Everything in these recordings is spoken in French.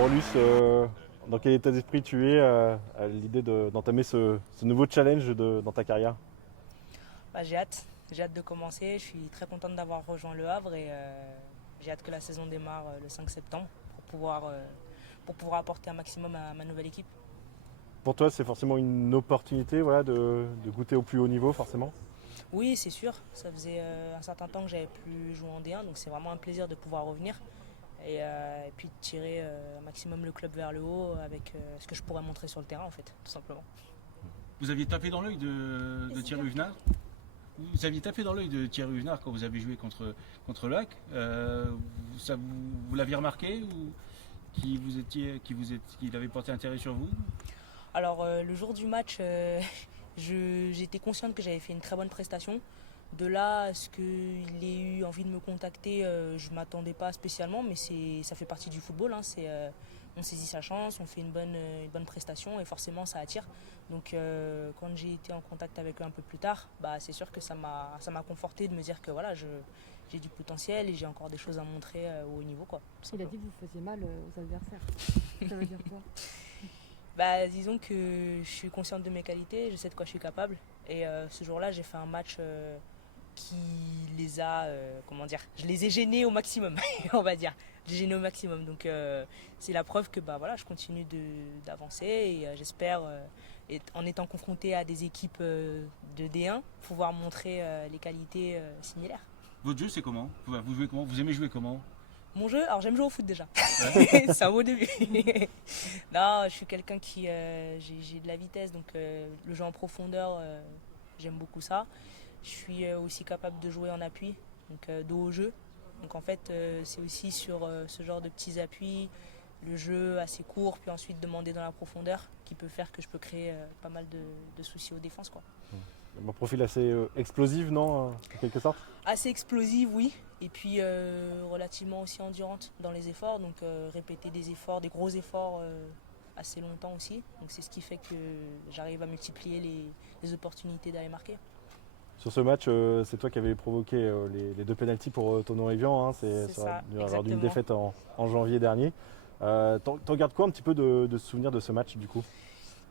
Bon, Luce, dans quel état d'esprit tu es à l'idée d'entamer ce nouveau challenge dans ta carrière? Bah, j'ai hâte de commencer. Je suis très contente d'avoir rejoint Le Havre et j'ai hâte que la saison démarre le 5 septembre pour pouvoir apporter un maximum à ma nouvelle équipe. Pour toi, c'est forcément une opportunité voilà, de goûter au plus haut niveau, forcément. Oui, c'est sûr. Ça faisait un certain temps que j'avais plus joué en D1, donc c'est vraiment un plaisir de pouvoir revenir et puis de tirer un maximum le club vers le haut avec ce que je pourrais montrer sur le terrain, en fait, tout simplement. Vous aviez tapé dans l'œil de Thierry Huvenard. Vous aviez tapé dans l'œil de Thierry Huvenard quand vous avez joué contre Lac. Vous l'aviez remarqué ou qu'il avait porté intérêt sur vous? Alors, le jour du match, j'étais consciente que j'avais fait une très bonne prestation. De là à ce qu'il ait eu envie de me contacter, je ne m'attendais pas spécialement, mais ça fait partie du football. Hein, on saisit sa chance, on fait une bonne prestation et forcément ça attire. Donc quand j'ai été en contact avec eux un peu plus tard, bah, c'est sûr que ça m'a conforté de me dire que voilà, j'ai du potentiel et j'ai encore des choses à montrer au haut niveau, quoi. Il a dit que vous faisiez mal aux adversaires. Ça veut dire quoi? Bah, disons que je suis consciente de mes qualités, je sais de quoi je suis capable. Et ce jour-là, j'ai fait un match qui les a, comment dire, je les ai gênés au maximum, on va dire. J'ai gêné au maximum. Donc c'est la preuve que bah, voilà, je continue d'avancer et j'espère, en étant confronté à des équipes de D1, pouvoir montrer les qualités similaires. Votre jeu, c'est comment? Vous jouez comment? Vous aimez jouer comment? Mon jeu, alors j'aime jouer au foot déjà. Ouais. C'est un beau début. Non, je suis quelqu'un qui. J'ai de la vitesse, donc le jeu en profondeur, j'aime beaucoup ça. Je suis aussi capable de jouer en appui, donc dos au jeu. Donc en fait, c'est aussi sur ce genre de petits appuis, le jeu assez court, puis ensuite demander dans la profondeur, qui peut faire que je peux créer pas mal de soucis aux défenses, quoi. Un profil assez explosif, non, en quelque sorte? Assez explosive, oui, et puis relativement aussi endurante dans les efforts, donc répéter des efforts, des gros efforts assez longtemps aussi. Donc c'est ce qui fait que j'arrive à multiplier les opportunités d'aller marquer. Sur ce match, c'est toi qui avais provoqué les deux pénaltys pour Tonon Evian. Hein, C'est ça, lors d'une exactement. défaite en janvier dernier. T'en gardes quoi un petit peu de souvenirs de ce match du coup?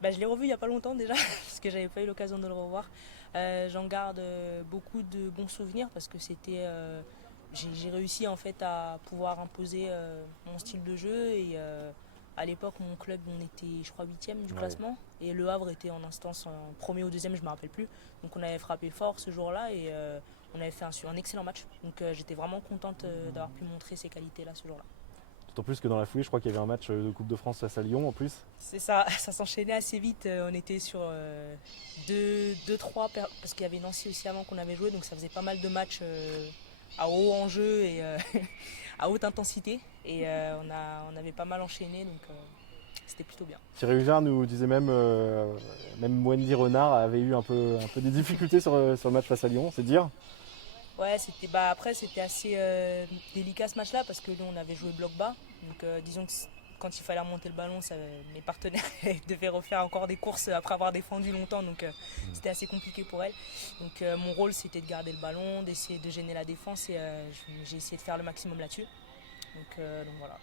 Bah, je l'ai revu il n'y a pas longtemps déjà, parce que j'avais pas eu l'occasion de le revoir. J'en garde beaucoup de bons souvenirs parce que j'ai réussi en fait à pouvoir imposer mon style de jeu et à l'époque mon club on était je crois 8e du Ouais. classement et Le Havre était en instance en premier ou deuxième, je me rappelle plus. Donc on avait frappé fort ce jour-là et on avait fait un excellent match. Donc j'étais vraiment contente d'avoir pu montrer ces qualités-là ce jour-là. D'autant plus que dans la foulée, je crois qu'il y avait un match de Coupe de France face à Lyon en plus. C'est ça, ça s'enchaînait assez vite. On était sur 2-3, parce qu'il y avait Nancy aussi avant qu'on avait joué, donc ça faisait pas mal de matchs à haut enjeu et à haute intensité. Et on avait pas mal enchaîné, donc c'était plutôt bien. Thierry Hugard nous disait même Wendy Renard avait eu un peu des difficultés sur le match face à Lyon, c'est dire. Ouais, après c'était assez délicat ce match-là parce que nous on avait joué bloc bas. Donc disons que quand il fallait remonter le ballon, mes partenaires devaient refaire encore des courses après avoir défendu longtemps. Donc c'était assez compliqué pour elle. Donc mon rôle c'était de garder le ballon, d'essayer de gêner la défense et j'ai essayé de faire le maximum là-dessus. Donc voilà.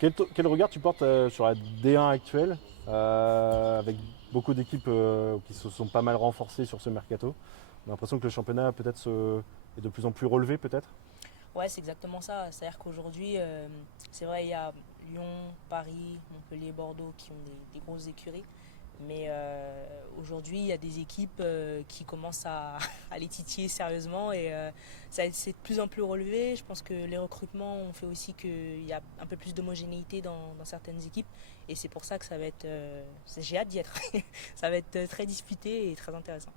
Quel regard tu portes sur la D1 actuelle, avec beaucoup d'équipes qui se sont pas mal renforcées sur ce mercato? On a l'impression que le championnat peut-être est de plus en plus relevé peut-être. Ouais, c'est exactement ça. C'est-à-dire qu'aujourd'hui, c'est vrai, il y a Lyon, Paris, Montpellier, Bordeaux qui ont des grosses écuries. Mais aujourd'hui, il y a des équipes qui commencent à les titiller sérieusement et c'est de plus en plus relevé. Je pense que les recrutements ont fait aussi qu'il y a un peu plus d'homogénéité dans certaines équipes. Et c'est pour ça que ça va être... j'ai hâte d'y être. Ça va être très disputé et très intéressant.